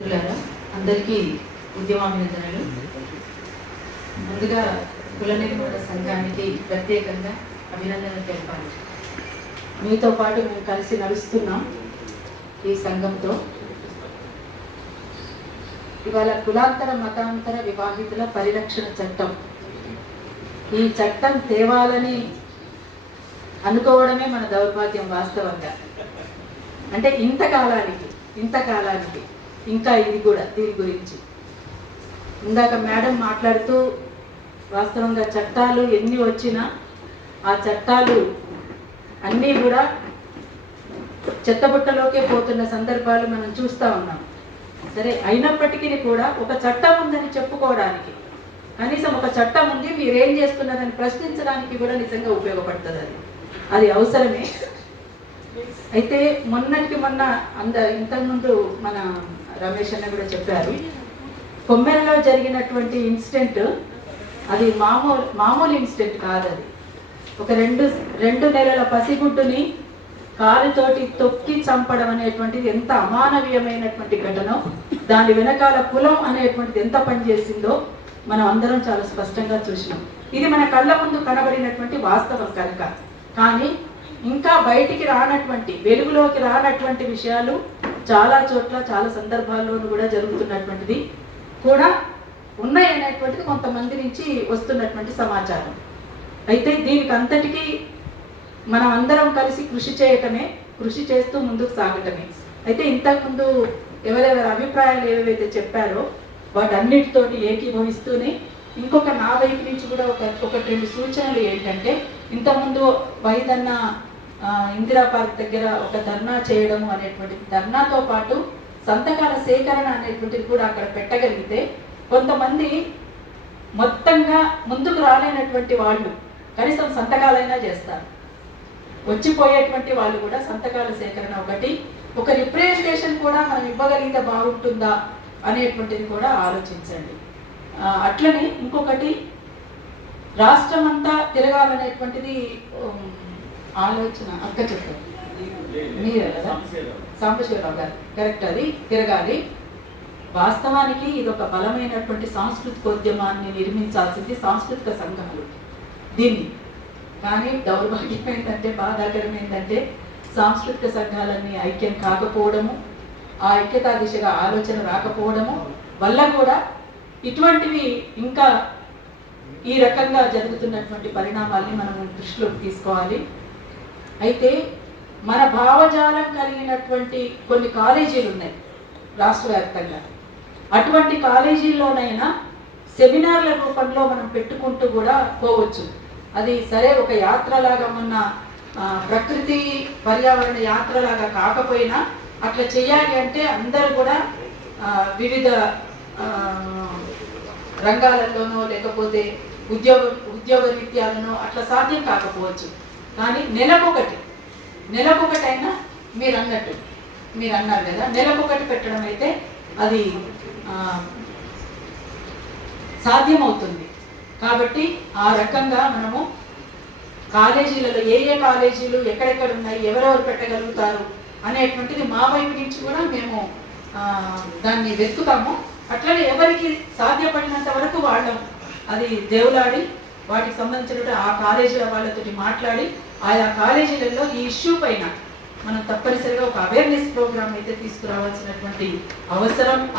అందరికీ ఉద్యమాభినందనలు. ముందుగా కుల నిర్మూలన సంఘానికి ప్రత్యేకంగా అభినందనలు తెలపాలి. మీతో పాటు మేము కలిసి నడుస్తున్నాం ఈ సంఘంతో. ఇవాళ కులాంతర మతాంతర వివాహితుల పరిరక్షణ చట్టం, ఈ చట్టం తేవాలని అనుకోవడమే మన దౌర్భాగ్యం. వాస్తవంగా అంటే ఇంతకాలానికి ఇంకా ఇది కూడా దీని గురించి ఇందాక మేడం మాట్లాడుతూ, వాస్తవంగా చట్టాలు ఎన్ని వచ్చినా ఆ చట్టాలు అన్నీ కూడా చెత్తబుట్టలోకే పోతున్న సందర్భాలు మనం చూస్తూ ఉన్నాం. సరే, అయినప్పటికీ కూడా ఒక చట్టం ఉందని చెప్పుకోవడానికి, కనీసం ఒక చట్టం ఉంది మీరేం చేస్తున్నారని ప్రశ్నించడానికి కూడా నిజంగా ఉపయోగపడుతుంది. అది అవసరమే. అయితే మొన్న ఇంతకుముందు మన రమేష్ అన్న కూడా చెప్పారు, కొమ్మెరలో జరిగినటువంటి ఇన్సిడెంట్ అది మామూలు ఇన్సిడెంట్ కాదు. అది ఒక రెండు నెలల పసిగుడ్డుని కాలుతోటి తొక్కి చంపడం అనేటువంటిది ఎంత అమానవీయమైనటువంటి ఘటన, దాని వెనకాల కులం అనేటువంటిది ఎంత పనిచేసిందో మనం అందరం చాలా స్పష్టంగా చూసినాం. ఇది మన కళ్ళ ముందు కనబడినటువంటి వాస్తవం కనుక. కానీ ఇంకా బయటికి రానటువంటి, వెలుగులోకి రానటువంటి విషయాలు చాలా చోట్ల చాలా సందర్భాల్లోనూ కూడా జరుగుతున్నటువంటిది కూడా ఉన్నాయనేటువంటిది కొంతమంది నుంచి వస్తున్నటువంటి సమాచారం. అయితే దీనికి అంతటికీ మనం అందరం కలిసి కృషి చేస్తూ ముందుకు సాగటమే. అయితే ఇంతకుముందు ఎవరెవరి అభిప్రాయాలు ఏవైతే చెప్పారో వాటన్నిటితోటి ఏకీభవిస్తూనే ఇంకొక నా వైపు నుంచి కూడా ఒకటి రెండు సూచనలు ఏంటంటే, ఇంతకుముందు వైదన్న ఇందిరా పార్క్ దగ్గర ఒక ధర్నా చేయడము అనేటువంటిది, ధర్నాతో పాటు సంతకాల సేకరణ అనేటువంటిది కూడా అక్కడ పెట్టగలిగితే కొంతమంది మొత్తంగా ముందుకు రాలేనటువంటి వాళ్ళు కనీసం సంతకాలైనా చేస్తారు. వచ్చిపోయేటువంటి వాళ్ళు కూడా సంతకాల సేకరణ ఒక రిప్రజెంటేషన్ కూడా మనం ఇవ్వగలిగితే బాగుంటుందా అనేటువంటిది కూడా ఆలోచించండి. అట్లనే ఇంకొకటి, రాష్ట్రం అంతా తిరగాలనేటువంటిది ఆలోచన అక్క చెప్పారు, మీరే కదా సాంబశివరావు గారు, కరెక్ట్. అది తిరగాలి. వాస్తవానికి ఇది ఒక బలమైనటువంటి సాంస్కృతికోద్యమాన్ని నిర్మించాల్సింది సాంస్కృతిక సంఘాలు దీన్ని. కానీ దౌర్భాగ్యం ఏంటంటే, బాధాకరం ఏంటంటే, సాంస్కృతిక సంఘాలన్నీ ఐక్యం కాకపోవడము, ఆ ఐక్యతా దిశగా ఆలోచన రాకపోవడము వల్ల కూడా ఇటువంటివి ఇంకా ఈ రకంగా జరుగుతున్నటువంటి పరిణామాల్ని మనం దృష్టిలోకి తీసుకోవాలి. అయితే మన భావజాలం కలిగినటువంటి కొన్ని కాలేజీలు ఉన్నాయి రాష్ట్ర వ్యాప్తంగా. అటువంటి కాలేజీల్లోనైనా సెమినార్ల రూపంలో మనం పెట్టుకుంటూ కూడా పోవచ్చు. అది సరే, ఒక యాత్రలాగా మొన్న ప్రకృతి పర్యావరణ యాత్రలాగా కాకపోయినా అట్లా చేయాలి అంటే అందరూ కూడా వివిధ రంగాలలోనో లేకపోతే ఉద్యోగ రీత్యాలనో అట్లా సాధ్యం కాకపోవచ్చు. కానీ నెలకొకటైనా మీరు అన్నారు కదా, నెలకొకటి పెట్టడం అయితే అది సాధ్యమవుతుంది. కాబట్టి ఆ రకంగా మనము కాలేజీలలో ఏ కాలేజీలు ఎక్కడెక్కడ ఉన్నాయి, ఎవరెవరు పెట్టగలుగుతారు అనేటువంటిది మా వైపు నుంచి కూడా మేము దాన్ని వెతుకుతాము. అట్లనే ఎవరికి సాధ్యపడినంత వరకు వాళ్ళం అది దేవులాడి వాటికి సంబంధించిన ఆ కాలేజీల వాళ్ళతో మాట్లాడి ఆయా కాలేజీలలో ఈ ఇష్యూ పైన మనం తప్పనిసరిగా ఒక అవేర్నెస్ ప్రోగ్రామ్ అయితే తీసుకురావాల్సినటువంటి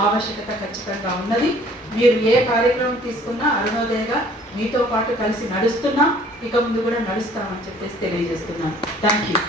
ఆవశ్యకత ఖచ్చితంగా ఉన్నది. మీరు ఏ కార్యక్రమం తీసుకున్నా అరుణోదయగా మీతో పాటు కలిసి నడుస్తున్నాం, ఇక ముందు కూడా నడుస్తామని చెప్పేసి తెలియజేస్తున్నాను. Thank you.